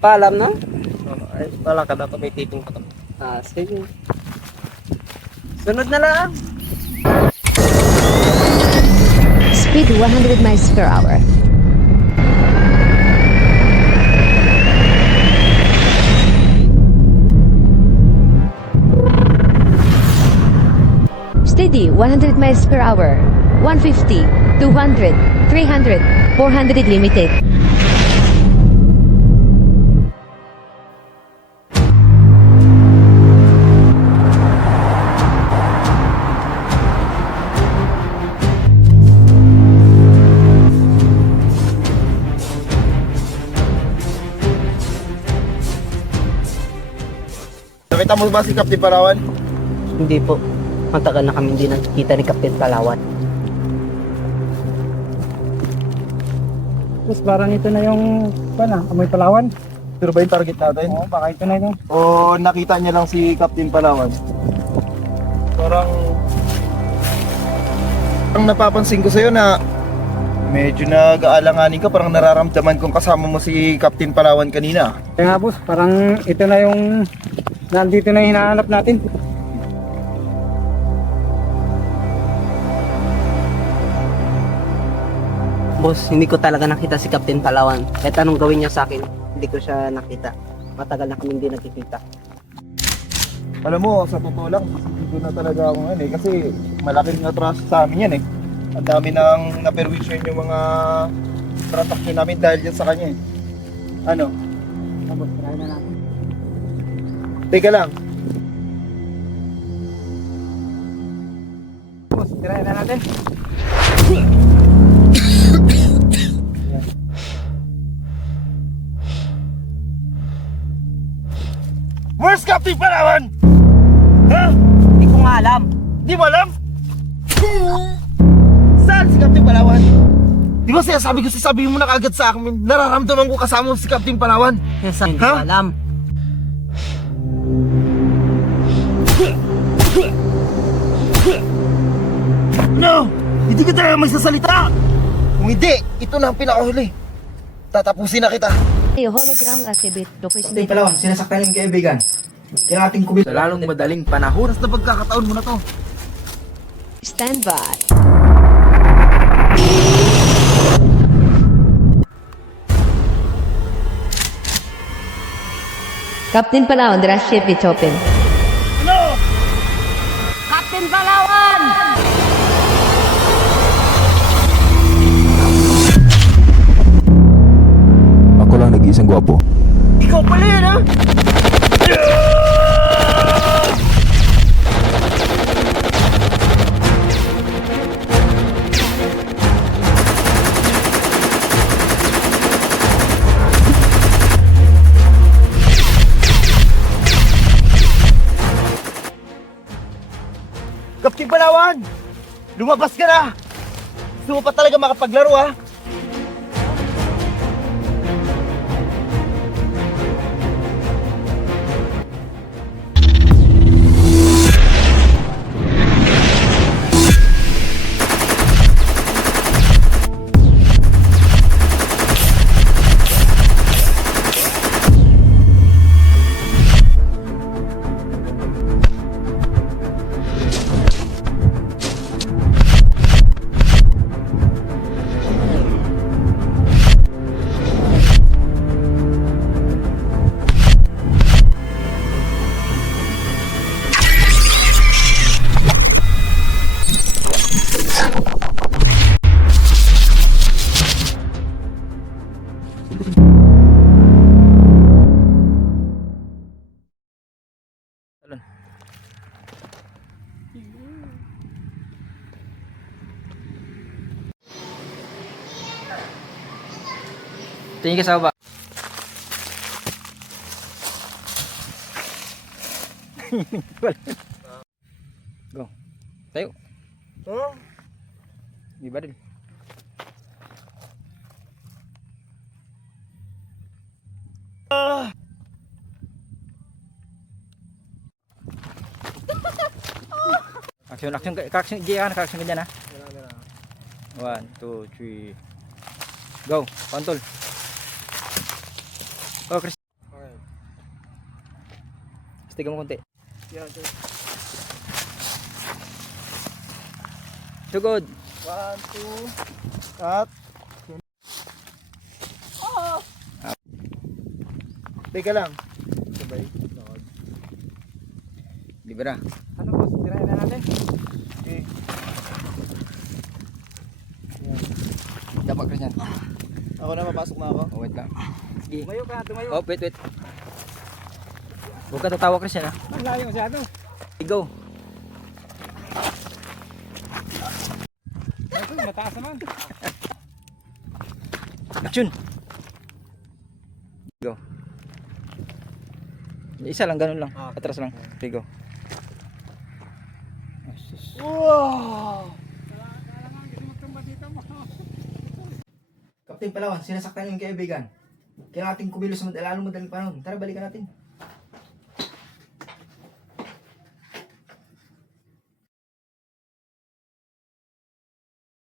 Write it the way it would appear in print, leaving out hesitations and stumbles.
Paalam, no? Ay, wala ka dapat may tiping pa kami. Sige. Sunod na lang. Speed 100 miles per hour. Steady 100 miles per hour. 150, 200, 300, 400 limited. Nakita mo ba si Captain Palawan? Hindi po. Matagal na kami hindi nakikita ni Captain Palawan. Tapos parang ito na yung amoy Palawan. Pero ba yung target natin? Oo, baka ito na yung O nakita niya lang si Captain Palawan? Parang ang napapansin ko sa'yo na medyo nag-aalanganin ka, parang nararamdaman kong kasama mo si Captain Palawan kanina. kaya nga boss, parang ito na yung nandito na yung hinahanap natin. Boss, hindi ko talaga nakita si Captain Palawan. Kahit anong gawin niya sa akin, hindi ko siya nakita. Matagal na kami hindi nakikita. Alam mo, sa totoo lang, dito na talaga ako ngayon eh. Kasi malaking atraso sa amin yan eh. Ang dami nang na-permission yung mga transaction namin dahil dyan sa kanya eh. Ano? Boss, try na natin. Teka lang. Boss, try na natin. Where's Captain Palawan? Ha? Hindi ko nga alam. Di mo alam? Saan si Captain Palawan? Di ba sasabihin mo na kagad sa akin, nararamdaman ko kasama mo si Captain Palawan? Yes, hindi ko Ha? alam. No! Hindi ka talaga magsasalita! Kung hindi, ito na ang pinakahuli. Tatapusin na kita. Hologram exhibit. Captain Palawan, sinasaktan yung kaibigan. Kaya ating kubit sa lalong madaling panahon. Oras na pagkakataon mo na to. Stand by. Captain Palawan, the last ship is open. Captain Palawan! Ako lang nag-iisang gwapo. Ikaw pala yan ha? Captain Palawan! Lumabas ka na! Gusto mo pa talaga makapaglaro ha? Tingin ka sa baba. Go. Tayo. Oh? Di ba din? Action, action, action, action ganyan ha. 1, 2, 3. Go, pantol. Oh, Chris. Tigan mo konti. Yan, okay. Sugod. 1, 2, cut. Teka lang. Sabay. Libera. Ano boss, tirahin na natin. Okay. Dapat ka dyan. Ako na, papasok na ako. Oh, wait lang. Sige. Tumayo ka, tumayo. Oh, wait. Huwag ka tatawa, Christian, ha? Ang layo masyado. Go. Ito, mataas naman. Action. Go. Isa lang, ganun lang. Atras lang. Okay, go. Wow! Kapten Palawan, sinasaktan yung kaibigan. Kailangan natin kumilos sa lalong madaling panahon. Tara, balikan natin.